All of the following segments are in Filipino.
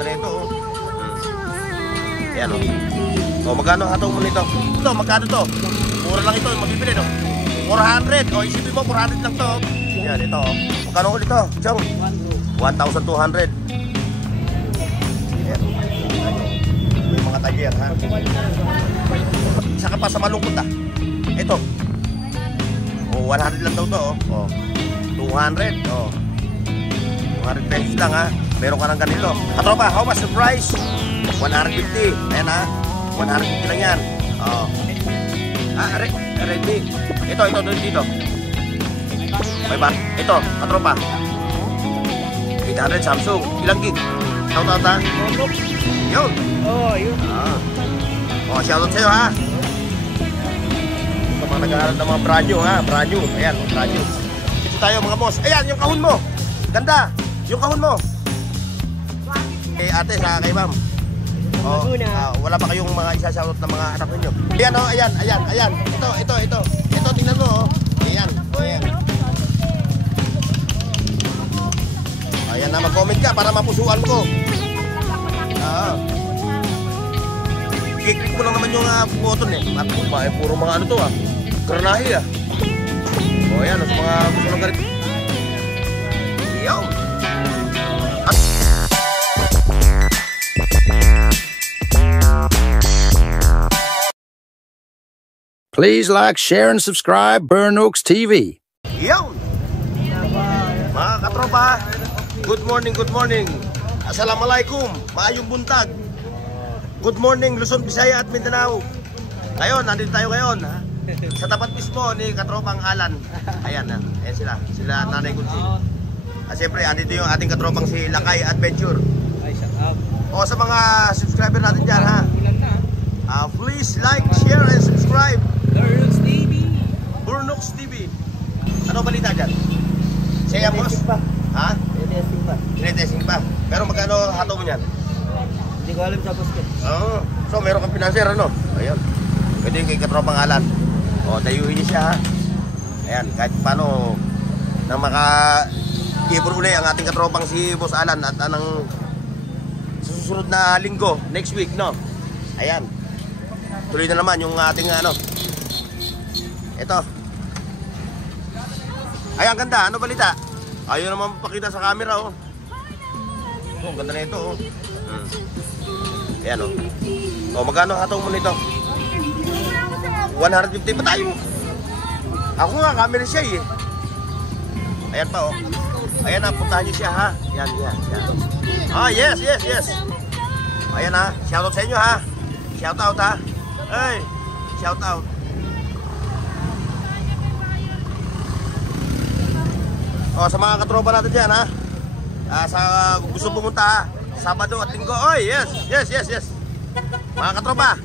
ganda na ito, oh. Ayan, oh. Oh, magkano hataw mo nito? Ito, magkano to? Mura lang ito, mabibili, no? 400. Oh, isipin mo, 400 lang to. Ayan, ito, oh. Magkano ulit to? Chong? 1,200. Ayan. May mga tagyer, ha? Isa ka pa sa malungkot, ah. Ito. Oh, 100 lang daw to, oh. Oh. 200, oh. 200 pesos lang, ha? Meron ka ng ganito. Katropa, how much the price? 150. Ayan, ha? 150 lang yan. Oh. Ah, ready. Ito, dito. May ba? Ito, katropa. 800 Samsung. Ilang gig? Tawta. Yun. Oh, yun. Ah. Oh, shoutout sa'yo, ha? Sa mga nag-aaral ng mga brand new, ha? Brand new. Ayan, brand new. Dito tayo, mga boss. Ayan, yung kahon mo. Ganda. Yung kahon mo. Ate, sa kay ma'am. Oh, wala pa kayong mga isa-shoutout ng mga anak ninyo. Ayan, oh, ayan. Ito, tingnan mo, oh. Ayan. Ayan na, mag-comment ka para mapusuan ko. Click mo lang naman yung button, eh. Puro mga ano to, granahe, Oh, ayan, sa mga gusto ng ganito. Yo! Please like, share, and subscribe Burn Oaks TV. Yo! Mga katropa, good morning. Assalamualaikum, maayong buntag. Good morning, Luzon, Visaya at Mindanao. Ngayon, nandito tayo ngayon, ha? Sa tapat mismo ni katropang Alan. Ayan, ayan sila Nanay Kunti. Siyempre, andito yung ating katropang si Lakay Adventure. Ay, shut up. O sa mga subscriber natin dyan, ha? Please like, share, and subscribe Burn Oaks TV. Ano balita dyan? Saya boss? Ha? Tinetesting pa. Pero magkano hataw mo yan? Hindi ko alam sa boss ko. Oo. So meron kang financer, ano? Ayun. Pwede yung kay katropang Alan. O, dayuhin niya siya, ha? Ayan, kahit paano nang maka-ipon uli ang ating katropang si Boss Alan at anong susunod na linggo, next week, no? Ayan. Tuloy na naman yung ating ano. Ito. Ay, ang ganda. Ano balita? Ayaw naman pakita sa camera, oh. Oh, ganda na ito, oh. Ayan, oh. Oh, magkano hataw mo nito? 150 pa tayo. Ako nga, camera siya, eh. Ayan pa, oh. Ayan na, puntahan nyo siya, ha. Yan. Ah, yes. Ayan, ha. Shoutout sa inyo, ha. Shoutout, ha. Hey, shoutout. O, sa mga katropa natin dyan, ha? Sa gusto pumunta, ha? Sabado at Linggo. Oy, yes. Mga katropa.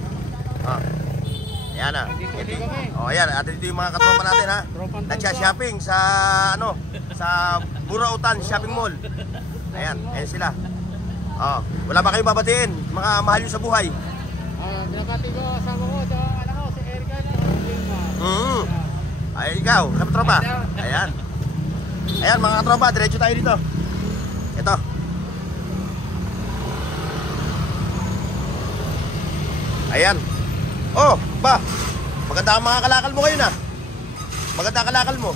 Ayan, ha? O, ayan. At dito yung mga katropa natin, ha? Nagsha-shopping sa, ano, sa Burautan Shopping Mall. Ayan sila. O, wala ba kayong babatiin? Mga mahal yun sa buhay. Binabati ko asawa ko, anak ko, si Erika na. Ay, ikaw, katropa. Ayan mga katropa, diretso tayo dito. Ito. Ayan. Oh, ba? Maganda ang mga kalakal mo ngayon, ha? Maganda ang kalakal mo.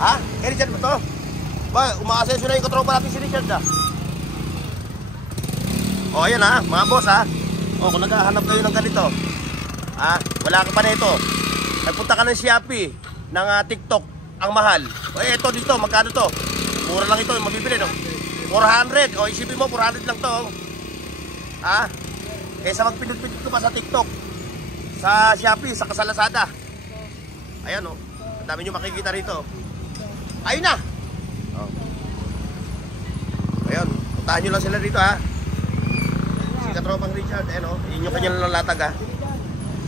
Ha? Kay Richard mo to? Ba, umaasenso na yung katropa natin si Richard, ha? Oh, ayan, ha? Mga boss, ha? Oh, kung naghahanap kayo ng ganito, wala ka pa na ito. Nagpunta ka ng Shopee, ng TikTok, ang mahal. O, ito dito, magkano to? Mura lang ito, mabibili, no? 400. O, isipin mo, 400 lang to. Kaysa magpindot-pindot ko pa sa TikTok, sa Shopee, sa Lazada. Ayan, oh. Ang dami nyo makikita rito. Ayun na! Oh. Ayun, puntahan nyo lang sila rito, ha? Si katropang Richard, ayan, oh. Yun yung kanyang lalatag, ha?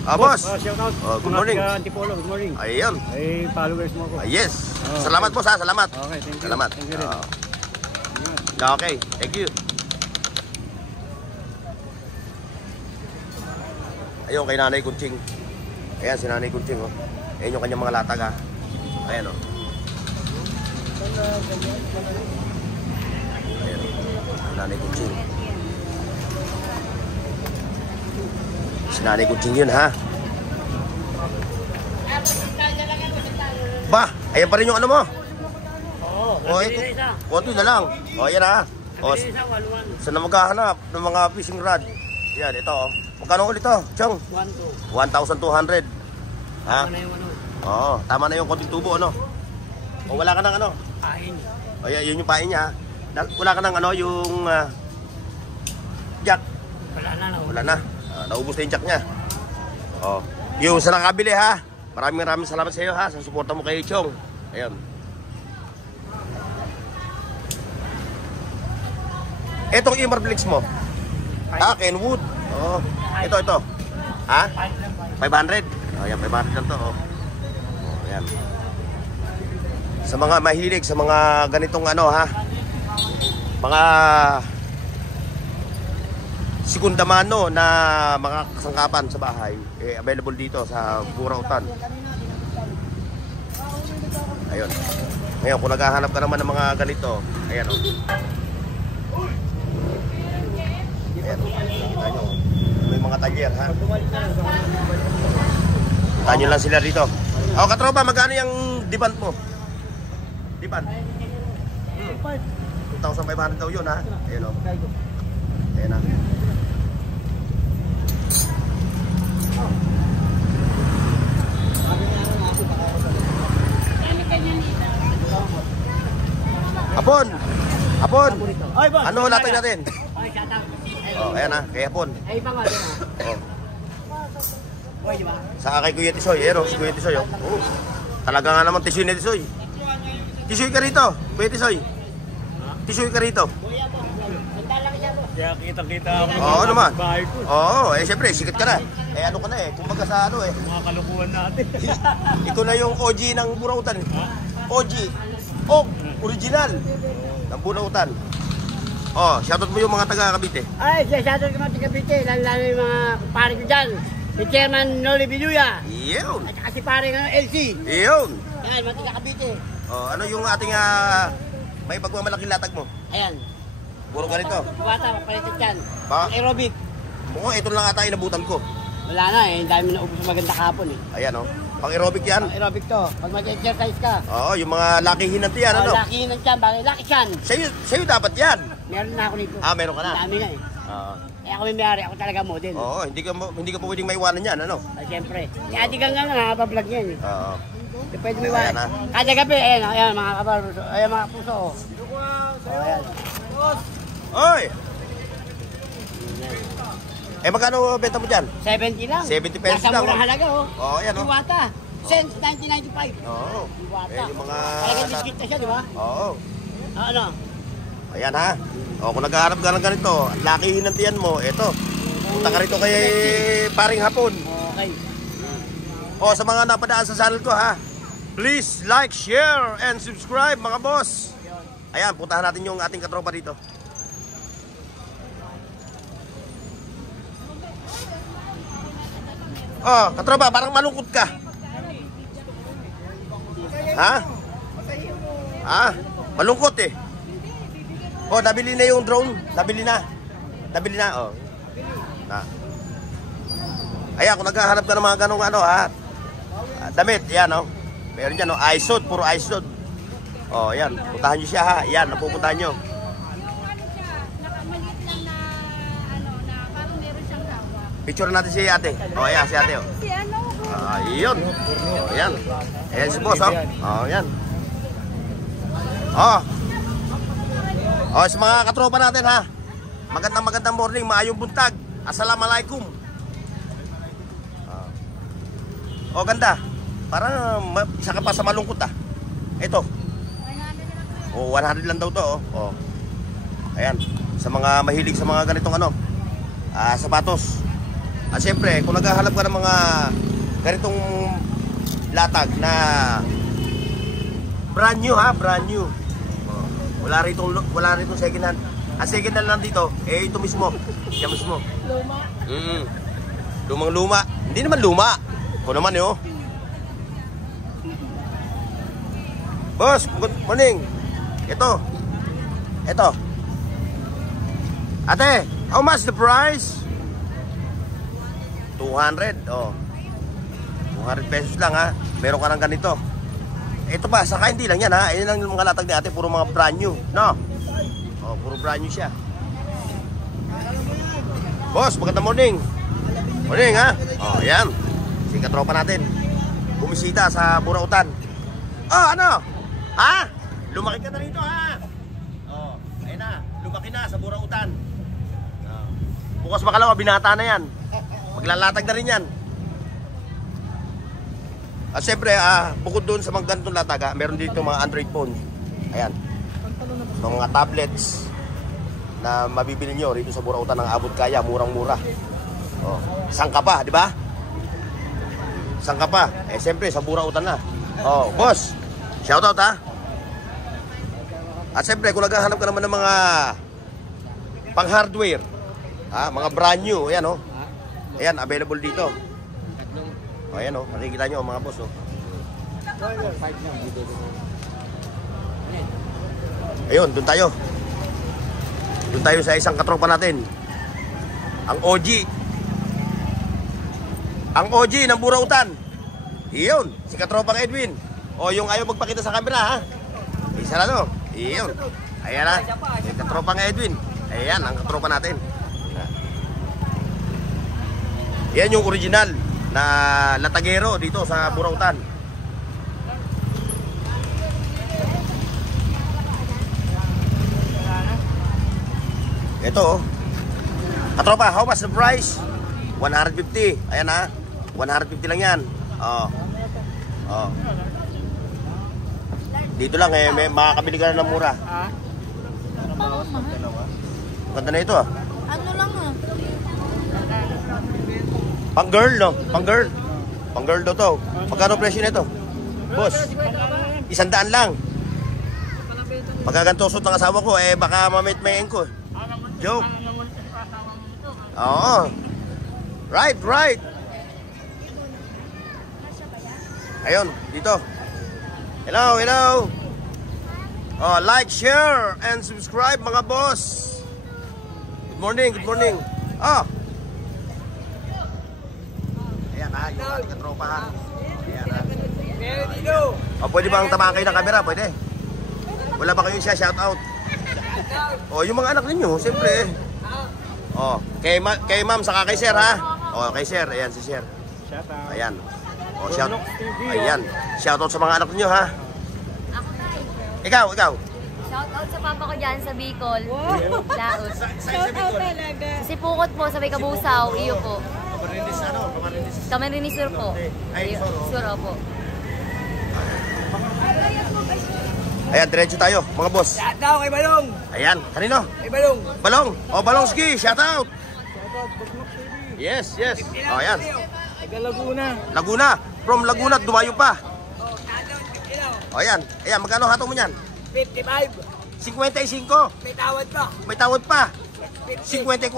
Boss! Shout out. Good morning. Antipolo, good morning. Ayun. Ay, followers mo ako. Yes. Salamat, boss, ha? Salamat. Okay, thank you. Salamat. Thank you rin. Okay, thank you. Ayun, kay Nanay Kunching. Ayan, si Nanay Kunching, oh. Ayan yung kanyang mga latag, ha? Ayan, oh. Ayan, oh. Nanay Kuching. Si Nanay Kuching yun, ha? Ba, ayan pa rin yung ano mo. Oo, ito. Konti na lang. Ayan, ha? Saan na maghahanap ng mga fishing rod? Yan, ito, Magkano ulit to, Chong? 1,200. Ha? Tama na yung ano. Oo, tama na yung konting tubo, ano? O wala ka ng ano? Pain. O yun yung pain niya. Wala ka ng ano, yung jack. Wala na. Wala na. Naubos na yung jack niya. O, yung sa nakabili, ha? Maraming salamat sa iyo, ha? Sa suporta mo kay Chong. Ayan. Etong Imarblex mo. Kenwood. Oo. Ito. Ha? 500. O, yan, 500 lang to, oh. O, yan. Sa mga mahilig, sa mga ganitong ano, ha? Mga segunda mano na mga kasangkapan sa bahay, available dito sa Burautan. Ayun. Ngayon, kung naghahanap ka naman ng mga ganito, ayan, oh. Ayan, kita nyo. May mga talyer, ha? Tanyo lang sila dito. O, katropa, magkano yung diband mo? Diband? 2,500 daw yun, ha? Ayan, o. Ayan, ha? Apon! Ano latag natin? Oh, ayan, ha? Kay Apon. Ay, pa nga din, ha? Oh. Boy, di ba? Sa kay Kuya Tisoy, ayan, si Kuya Tisoy, oh. Oh. Talaga nga naman, Tisoy na Tisoy. Tisoy ka rito, Kuya Tisoy. Tisoy ka rito. Kaya kitang-kita ako. Oo naman. Bahay ko. Oo, syempre, sikat ka na. Ano ka na kumbaga sa ano Mga kalukuhan natin. Ikaw na yung OG ng Burautan. OG. Original ng Burautan. Oh, shoutout mo yung mga taga Cavite. Ay, shoutout ka mga taga-Cavite. Lalo yung mga pare ko dyan. Si Chairman Noli Biluya. Yun. At saka si pare ng LC. Yun. Yan, mga taga-Cavite. Oh, ano yung ating may pagmamalaking latag mo? Ayan. Puro ganito. Bata, papalitan dyan. Ba? Aerobic. Mukhang ito lang ata inabutan ko. Wala na eh. Dami na ubos maganda kahapon eh. Ayan, oh. Pang aerobic yan. Aerobic to. Pag mag-exercise ka. Oo, yung mga lakihin natin yan, ano? Laki ng tiyan. Bakit? Laki tiyan. Sa'yo dapat yan. Meron na ako nito. Meron ka na. Dami na eh. Oo. Eh ako may mayari. Ako talaga model. Oo, hindi ka pa pwedeng maiwanan yan, ano? Ay, siyempre. Si Adi Gang nga, pa-vlog yan eh. Oo. Hindi pwede may Ayan wala. na. Kada gabi, ayan mga kabaruso. Ayan mga puso. Oh, ayan. Oy! Magkano benta mo dyan? 70 lang. 70 pesos Nasa lang, murang oh. halaga, oh. Oo, ayan, oh. Iwata. Since 1995. Oo. Iwata. Yung mga... Talagang biskit na siya, di ba? Oo. Ano? Ayan, ha? O, kung naghahanap ka ng ganito, lakihin ng tiyan mo, eto. Punta ka rito kay paring hapon. Okay. O, sa mga napadaan sa channel ko, ha? Please like, share, and subscribe, mga boss. Ayan, puntahan natin yung ating katropa dito. Oh, katropa, parang malungkot ka. Ha? Malungkot eh. Oh, nabili na yung drone. Nabili na, oh. Ayan, kung naghahanap ka ng mga ganong ano, ha? Damit, yan, oh. Meron dyan, oh. Isod, puro isod. Oh, yan. Puntahan nyo siya, ha? Yan, napupuntahan nyo. Nakamalit lang na na parang meron siyang hawak. Picture natin si ate. Oh, ayan, si ate, oh. Si ano? Ayun. Oh, yan. Ayan si boss, oh. Oh, yan. Oh. Oh, sa mga katropa natin, ha? Magandang morning, maayong buntag. Assalamualaikum. Oh, ganda. Parang isa ka pa sa malungkot, ah. Ito. Oh, 100 lang daw to, oh. Oh. Ayan. Sa mga mahilig sa mga ganitong ano, sapatos. Siyempre, kung naghahanap ka ng mga ganitong latag na brand new, ha, brand new. Oh. Wala rito second hand. Ang second hand lang dito, ito mismo. Yan mismo. Luma. Lumang luma. Hindi naman luma. Ito naman, eh, oh. Boss, good morning. Ito. Ate, how much the price? 200. Oh. 200 pesos lang ha. Meron ka ng ganito. Ito ba, saka hindi lang yan ha. Ayan lang yung mga latag ni ate, puro mga brand new. No? Oh, puro brand new siya. Boss, magandang morning. Morning ha. Oh, ayan. Si katropa natin. Bumisita sa Burautan. Oh, ano? Ha? Lumaki ka na rito ha. Oh, ayun na. Lumaki na sa Burautan. Oh. Bukas makalawa, binata na yan. Maglalatag na rin yan. At syempre, bukod doon sa mga ganitong lataga, meron dito mga Android phone. Ayan. Itong mga tablets na mabibili nyo rito sa Burautan ng abot kaya, murang-mura. Oh, isang ka pa, di ba? Isang ka pa. Eh, syempre, sa Burautan na. Oh, boss, shoutout ha. At syempre, kung naghahanap ka naman ng mga pang-hardware, mga brand new, ayan oh. Ayan, available dito. O, ayan o, nakikita nyo mga boss o. Ayun, dun tayo. Dun tayo sa isang katropa natin. Ang OG. Ang OG ng Burautan. Iyon, si katropang Edwin. O, yung ayaw magpakita sa camera ha. Isa na to. Iyon. Ayan ha, si katropang Edwin. Ayan, ang katropa natin. Yan yung original na latagero dito sa Burautan. Ito oh. Katropa, how much the price? 150. Ayan ha. 150 lang yan. Oh. Oh. Dito lang eh, may makakabili ka na ng mura. Ganda na ito ah. Ano lang ah? Pang girl no? Pang girl. Pang girl daw to. Magkano presyo nito? Boss. 100 lang. Pagkaganto suot ng asawa ko eh baka mamit-mayin ko. Joke. Oo. Right, right. Ayun, dito. Hello, hello. Oh, like, share, and subscribe mga boss. Good morning, good morning. Oh. Ayan ha, yung ating katropa ha. Ayan ha. Oh, pwede bang tamaan kayo ng camera? Pwede. Wala ba kayong siya shoutout? Oh, yung mga anak ninyo, siyempre. Oh, kay ma'am saka kay sir ha. Oh, kay sir, ayan si sir. Ayan. Oh, shout. Ayan. Shoutout sa mga anak ninyo ha. Ikaw. Shoutout sa papa ko dyan sa Bicol. Laos. Shoutout talaga. Si Pukot po sa may Kabusaw, iyo po. Camarines Sur po. Sur po. Ayan, diretso tayo, mga boss. Shoutout kay Balong. Ayan, kanino? Kay Balong. Balong. Oh, Balong ski, shoutout. Yes, yes. Oh, ayan. Taga Laguna. Laguna. From Laguna, dumayo pa. Oh, ayan. Ayan, magkano hato mo niyan? 55. 55. May tawad pa. May tawad pa. 54.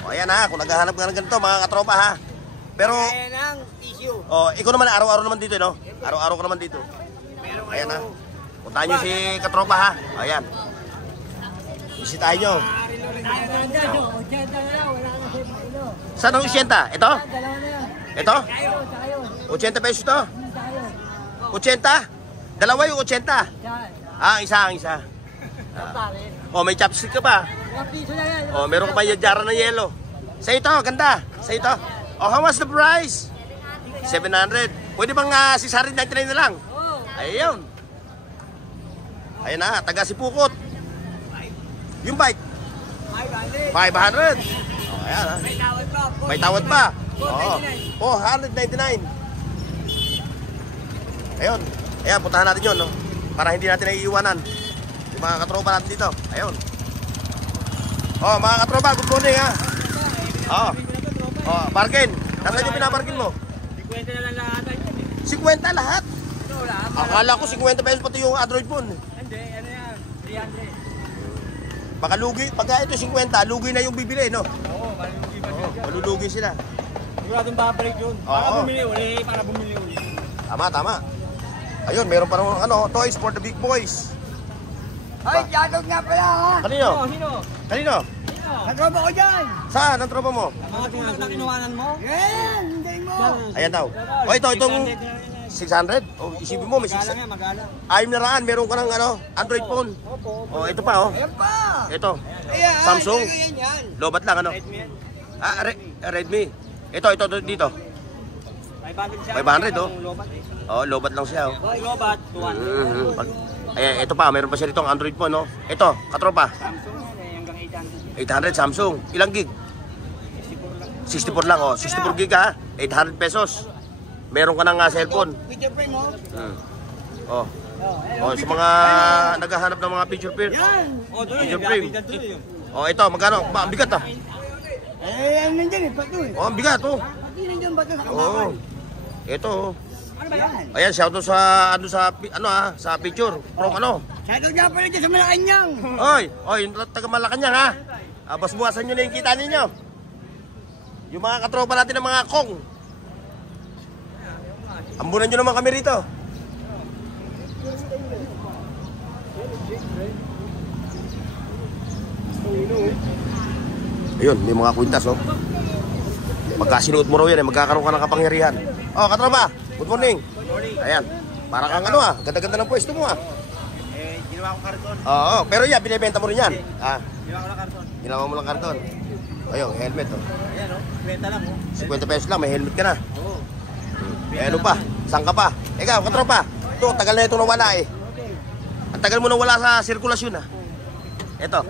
Oh, ayan ha, kung naghahanap ka ng ganito, mga katropa ha. Pero, Ayan ang tissue. oh, ikaw naman, araw-araw naman dito, no? Araw-araw ka naman dito. Ayan ha. Puntahan nyo si katropa ha. Ayan. Bisitahin nyo. Saan ang 80? Ito? Ito? 80 pesos to? 80? Dalawa yung 80? Ah, isa. Oh, may chopstick ka pa. Oh, meron ka pa yung jara ng yelo. Sa ito, ganda. Sa ito. Oh, how much the price? 700. Pwede bang 699 na lang? Ayun. Ayun na, taga si Pukot. Yung bike. 500. Oh, ayan ha. May tawad pa. Oh, 499. Ayun. Ayan, puntahan natin yun, no? Para hindi natin naiiwanan yung mga katropa natin dito. Ayun. Oh, mga katropa, good morning ha. Oh. Oh, bargain. Nasaan yung pinabargain mo? 50 na lang lahat yan eh. 50 lahat? Wala. Akala ko 50 pesos pati yung Android phone. Hindi, ano yan? 300. Baka lugi, pagka ito 50, lugi na yung bibili, no? Oo, malugi ba Oo, malulugi sila. Siguradong babalik yun. Oo. Para bumili uli. Tama. Ayun, meron pa rin toys for the big boys. Ay, shoutout nga pala ha. Kanino? Sino? Kanino? Natropa ko dyan. Saan ang tropa mo? Mga tingaso na kinuhanan mo? Yan, hindi mo. Ayan daw. O itong 600? O isipin mo, may 600. Ayun na raan, meron ka ng Android phone. O ito pa, Ayan pa. Ito. Ayan, Samsung. yan. Lobat lang, Redmi. Ito, dito. 500, oh. Oh, lobat lang siya, oh. Lobat, 200. Ayan, ito pa, meron pa siya ditong Android phone, no? Ito, katropa. 800 Samsung. Ilang gig? 64 lang, oh. 64 gig, ha? 800 pesos. Meron ka ng cellphone. Picture frame mo. Oh. Oh, sa mga naghahanap ng mga picture frame. Yan. Picture frame. Oh, ito, magkano? Ang bigat, ah. Eh, ano nandiyan eh, bato eh. Oh, ang bigat, oh. Pati nandiyan bato sa Oh. kabakan. Ito, oh. Ano ba yan? Ayan, shoutout sa picture. From ano? Shoutout nga pala dyan sa Malacanang. Oy, taga Malacanang, ha? Bas buwasan nyo na yung kita ninyo. Yung mga katropa natin ng mga kong. Ambunan nyo naman kami rito. Ayun, may mga kwintas, oh. Magkasinuot mo raw yan, magkakaroon ka ng kapangyarihan. Oh, katropa, good morning. Ayan, para kang ganda-ganda ng pwesto mo, Ginawa ko karton. Oo, pero yan, binibenta mo rin yan. Ginawa ko lang karton. Ginawa mo lang karton. Ayun, helmet, oh. Ayan o, benta lang o. 50 pesos lang, may helmet ka na. Ano pa? Saan ka pa? Ikaw, katropa. Ito, tagal na ito nawala eh. Ang tagal mo nawala sa sirkulasyon, ha? Ito.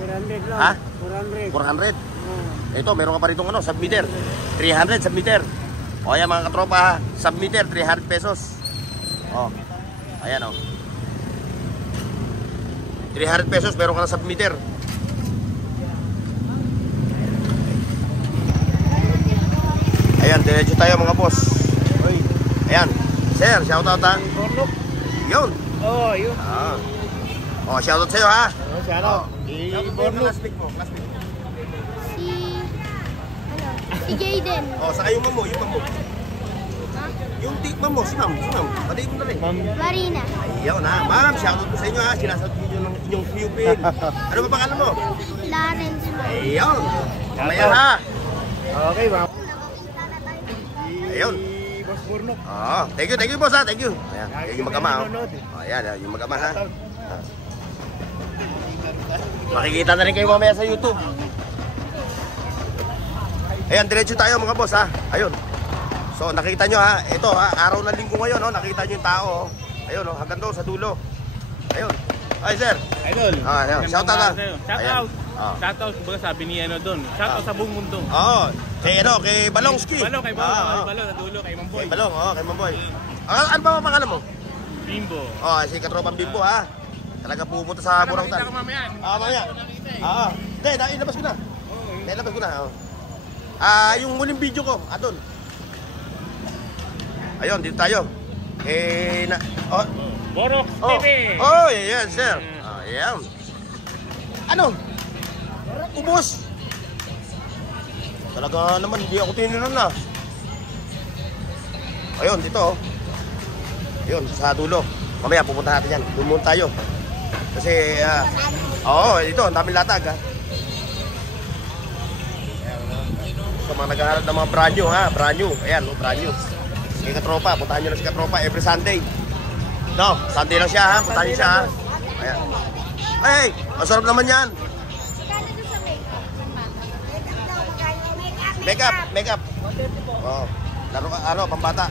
400 lang. Ha? 400. 400. Ito, meron ka pa rito submeter. 300 submeter. O, ayan mga katropa, ha? Submeter, 300 pesos. O, ayan o. 300 pesos, meron ka ng submeter. Ayan, diretso tayo mga boss. Ayan, sir, shoutout, ha? Yun. Oo, yun. O, shoutout sa'yo, ha? Shoutout. Classmate mo, classmate. Si Jayden. O, saka yung mamo, yung mamo. Yung mamo, si ma'am. Pati mo na rin. Marina. Ayaw na. Ma'am, shoutout po sa inyo, ha? Sinasabi nyo ng inyong pupil. Ano ba pangalan mo? Lawrence. Ayaw. Kamaya, ha? Okay, ma'am. Ayun. Boss Burnok. Thank you, boss, ha? Thank you. Ayan, yung mag-ama, ha? Ayan, yung mag-ama, ha? Makikita na rin kayo mamaya sa YouTube. Ayan, diretso tayo mga boss, ha? Ayun. So, nakita nyo, ha? Ito, ha? Araw ng linggo ngayon, no? Nakita nyo yung tao, oh. Ayun, oh. Hanggang doon sa dulo. Ayun. Ay, sir. Idol. Ayun. Shoutout, ha? Shoutout. Shoutout, kumbaga sabi ni doon. Shoutout sa buong mundo. Oo. Kay Balongski. Balong, kay Balong, sa dulo, kay Mamboy. Kay Balong, kay Mamboy. Ano ba ang pangalan mo? Bimbo. Si Katropang Bimbo, ha? Talaga pumunta sa Burautan. Makita ko mamaya. Mamaya. Hindi, nailabas ko na. Nailabas ko na, yung muling video ko, doon. Ayun, dito tayo. Borok TV. Yes, sir. Ayan. Ano? Ubos. Talaga naman, hindi ako tiniran na. Ayun, dito. Ayun, sa dulo. Mamaya, pupunta natin yan. Dumunta tayo. Kasi, dito, ang daming latag, ha. So, mga naghahanap ng mga brand new, ha. Brand new. Ayan, brand new. Sige, katropa. Puntahan nyo na si katropa every Sunday. No, Sunday lang siya, ha. Puntahan nyo siya, ha. Ayan. Ay, masarap naman yan. Makeup. Laro, pambata.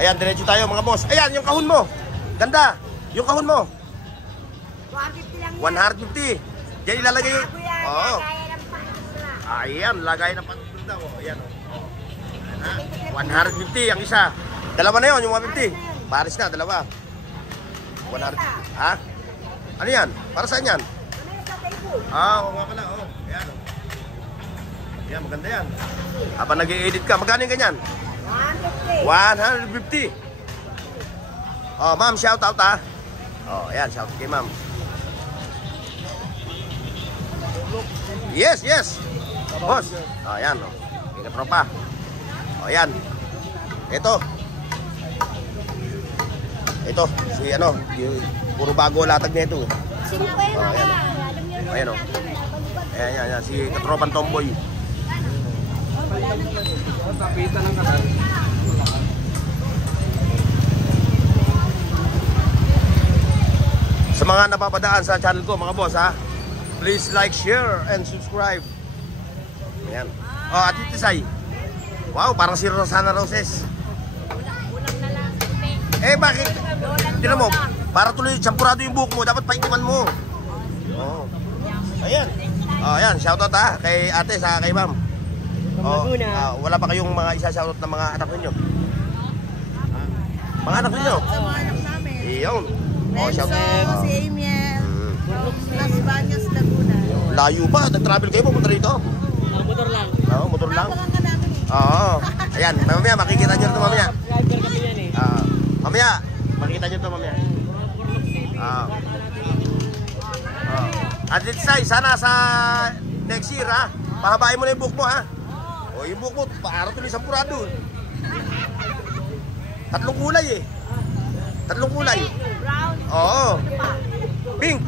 Ayan, diretso tayo mga boss. Ayan, yung kahon mo. Ganda. Yung kahon mo. 150. Diyan ilalagay yung... Ayan, lagay ng pantunda. Ayan. 150 ang isa. Dalawa na yun, yung 150. Paris na, dalawa. 100. Ha? Ano yan? Para saan yan? Oo nga pala. Ayan. Ayan, maganda yan. Habang nag-i-edit ka, magkano yung ganyan? 150. Ma'am, shout out, ha? Ayan, shout out kay ma'am. Yes. Boss. Ayan, May katropa. Ayan. Ito. ito, si ano, puro bago latag nito. Sino ba yun? Ayan. Ayan o. Ayan, si Katropan Tomboy. Sa mga napapadaan sa channel ko, mga boss ha, please like, share, and subscribe. Ayan. Oh, at ito say. Wow, parang si Rosana Roses. Eh, bakit? Tinan mo, para tuloy champurado yung buhok mo, dapat paintuman mo. Oh. Ayan. Oh, ayan, shoutout ha, kay ate, sa kay ma'am. Oh, wala pa kayong mga isa-shoutout na mga anak ninyo? Mga anak ninyo? Iyon. Oh, shoutout. Si Amiel, Las Bañas, Laguna. Layo pa, nag-travel kayo pupunta rito? Motor lang. Oo, motor lang. Palang ka namin. Oo. Ayan, mamaya makikita nyo ito mamaya. Driver kami yan eh. Mamaya, makikita nyo ito mamaya. At it's sana sa next year ha, pahabain mo na yung buhok mo ha. O yung buhok mo, para tuloy sa purado. Tatlong kulay eh. Tatlong kulay. Brown. Oo. Pink.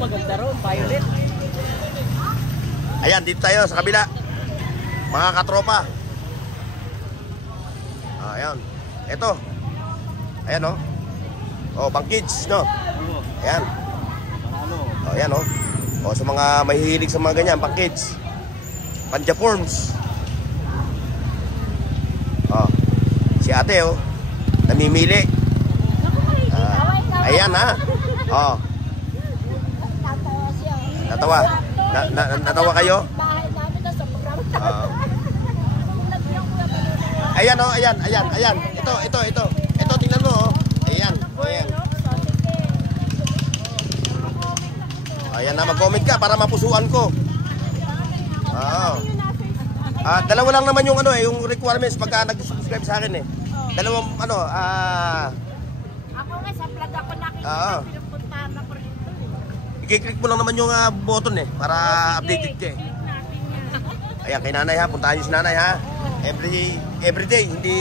Maganda ron, violet. Ayan, dito tayo sa kabila. Mga katropa. Ayan. Ito. Ayan o. Oh, pang kids, no? Ayan. Oh, ayan o. Oh, sa mga mahihilig sa mga ganyan, pang kids. Panja forms. Oh. Si ate o. Namimili. Ayan ha. Oh. Natawa. Natawa kayo? Bahay namin na sa programa. Ayan o, ayan. Ito. Ito, tingnan mo o. Ayan. Ayan na, mag-comment ka para mapusuan ko. Dalawa lang naman yung ano eh, yung requirements pagka nag-subscribe sa akin eh. Dalawang ano, Ako nga sa vlog ako nakikita pinupuntahan na ko rito. i-click mo lang naman yung button eh, para updated ka eh. Ayan, kay nanay ha, puntahan nyo si nanay ha. Every day, hindi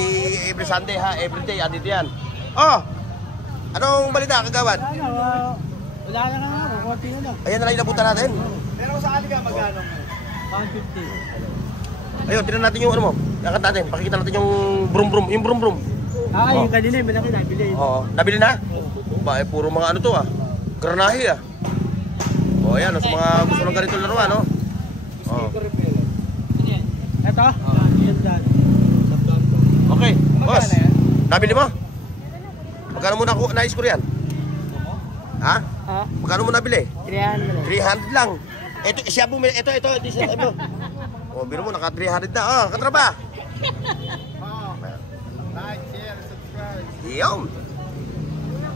every Sunday ha, every day, andito yan. Oh! Anong balita, kagawad? Wala na nga ako, konti na lang. Ayan na lang inabutan natin. Pero kung saan ka magkano? 150. Ayun, tinan natin yung ano mo. Yakat natin, pakikita natin yung brum-brum. Yung brum-brum. Yung kanina, malaki nabili. Oo, nabili na? Ba, eh, puro mga ano to ah. Granahe ah. O, ayan, sa mga gusto ng ganito laruan, no? Oh. Ito? Okay, boss. Nabili mo? Magkano mo nais ko riyan? Ha? Magkano mo nabili? 300. 300 lang. Ito, siya bumili. Ito. Oh, biro mo, naka 300 na. Oh, katraba. Like, share, subscribe. Iyon.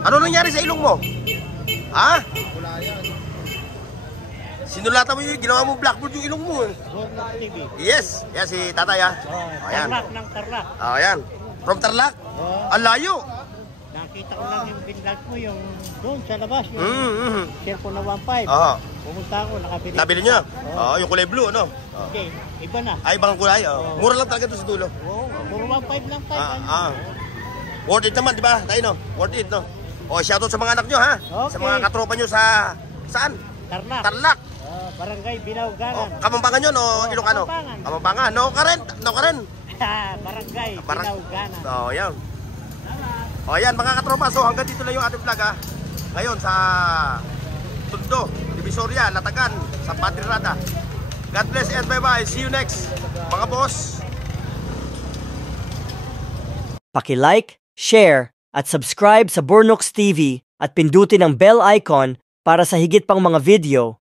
Ano nangyari sa ilong mo? Ha? Wala yan. Sinulatan mo yung ginawa mo blackboard yung ilong mo eh. Yes. Yan si tatay ha. Ayan. Ng Tarlac. Ayan. From Tarlac? Ang layo. Nakita ko lang yung pinlag mo, yung doon sa labas, yung cellphone na 1.5. Oo. Pumunta ako, nakabili. Nabili niya? Oo, yung kulay blue, ano? Hindi, iba na. Ay, ibang kulay. Oh. Mura lang talaga ito sa dulo. Oo, puro 1.5 lang tayo. Worth it naman, di ba? Tayo, no? Worth it, no? O, shoutout sa mga anak nyo, ha? Okay. Sa mga katropa nyo sa... Saan? Tarlac. Tarlac. Barangay Binawganan. O, Kamampangan yun, o Ilocano? Kamampangan. Kamampangan. No ka rin. Barangay Binawganan. O, yan. O, yan, mga katropa. So, hanggang dito lang yung ating vlog, ha? Ngayon, sa Tondo, Divisoria, Latagan, sa Patrirada. God bless and bye-bye. See you next, mga boss. Paki-like, share, at subscribe sa Bornox TV at pindutin ang bell icon para sa higit pang mga video